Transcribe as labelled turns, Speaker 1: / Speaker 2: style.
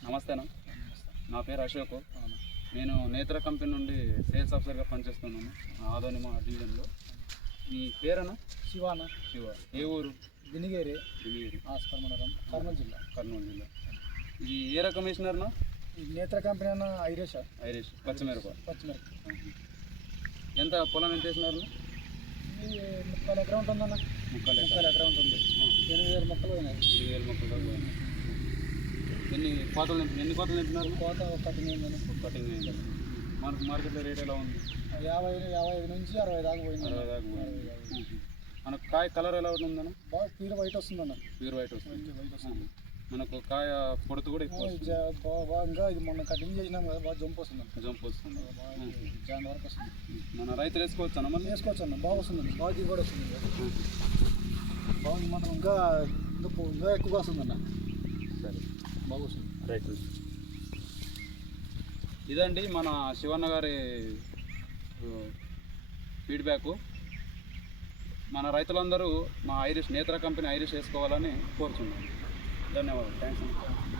Speaker 1: నమస్తేనా, నా పేరు అశోక్. నేను నేత్ర కంపెనీ నుండి సేల్స్ ఆఫీసర్గా పనిచేస్తున్నాను ఆదోని మా డివిజన్లో. మీ పేరేనా?
Speaker 2: శివానా.
Speaker 1: శివ. ఏ ఊరు?
Speaker 2: దినిగేరి
Speaker 1: దినిగేరి,
Speaker 2: ఆస్పర్ మండలం, కర్నూలు జిల్లా.
Speaker 1: కర్నూలు జిల్లా. ఇది ఏ రకం వేసినారనా?
Speaker 2: ఈ నేత్ర కంపెనీ అన్న ఐరిష్
Speaker 1: ఐరిష్ పచ్చిమిరప.
Speaker 2: పచ్చిమిరప.
Speaker 1: ఎంత పొలం ఎంత వేసినారు?
Speaker 2: ఇది 30 ఎకరం ఉంటుందన్న. 30 ఎకరం ఉంటుంది. 8,000 మొక్కలు పోయినాయి.
Speaker 1: 2,000 మొక్కలు పోయినాయి. ఎన్ని కోతలు నింపినారు?
Speaker 2: కోత కటింగ్ అయిందని.
Speaker 1: కటింగ్ అయింది. మనకు మార్కెట్లో రేట్ ఎలా ఉంది?
Speaker 2: 55 నుంచి 60 దాకా పోయింది.
Speaker 1: 60 దాకా పోయింది. మనకు కాయ కలర్ ఎలా ఉంటుందన్న?
Speaker 2: బాగా ప్యూర్ వైట్ వస్తుందన్న.
Speaker 1: ప్యూర్ వైట్ వస్తుంది. మనకు కాయ పొడుతు కూడా ఎక్కువ
Speaker 2: బాగా ఇది మొన్న కటింగ్ చేసినాం కదా, బాగా జంప్ వస్తుంది.
Speaker 1: జంప్ వస్తుంది.
Speaker 2: జాన్ వరకు వస్తుంది.
Speaker 1: మన రైతులు వేసుకోవచ్చు అన్న? మళ్ళీ
Speaker 2: వేసుకోవచ్చు అన్న. బాగా వస్తుంది. బాగా దిగుబడి వస్తుంది. బాగా మాత్రం ఇంకా ఎక్కువగా వస్తుందన్న.
Speaker 1: సరే,
Speaker 2: బాగా వస్తుంది.
Speaker 1: రైతు. ఇదండి మన శివన్న గారి ఫీడ్బ్యాక్. మన రైతులందరూ మా నేత్ర కంపెనీ ఐరిష్ వేసుకోవాలని కోరుచున్నాను. ధన్యవాదాలు. థ్యాంక్స్.